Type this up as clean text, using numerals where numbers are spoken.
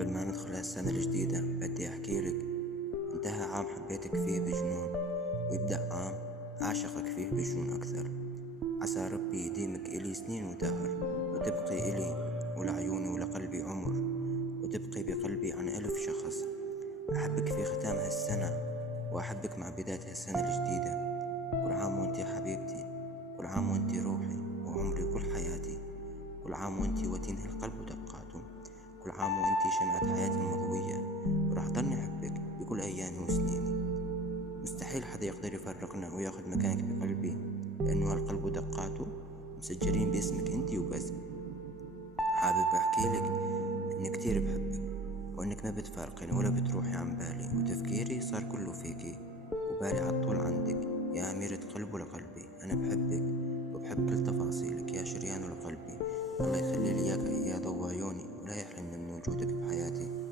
قبل ما ندخل هالسنة الجديدة بدي أحكي لك. انتهى عام حبيتك فيه بجنون، ويبدأ عام أعشقك فيه بجنون أكثر. عسى ربي يديمك إلي سنين ودهر، وتبقي إلي ولعيوني ولقلبي عمر، وتبقي بقلبي عن 1000 شخص. أحبك في ختام هالسنة، وأحبك مع بداية هالسنة الجديدة. كل عام وانتي حبيبتي، كل عام وانتي روحي وعمري وكل حياتي. كل عام وانتي وتنهي القلب ودقاته، كل عام وانتي شمعة حياتي المضوية، وراح ضلني أحبك بكل أيامي وسنيني. مستحيل حدا يقدر يفرقنا وياخد مكانك بقلبي، لأنه هالقلب ودقاته مسجلين باسمك انتي وبس. حابب أحكي لك إني كتير بحبك، وإنك ما بتفارقيني ولا بتروحي عن بالي، وتفكيري صار كله فيكي، وبالي عطول عندك يا أميرة قلب ولقلبي. أنا بحبك وبحب كل تفاصيلك يا شريان لقلبي. الله يخلي لي إياك يا ضوى عيوني، ولا يحرمني من وجودك بحياتي.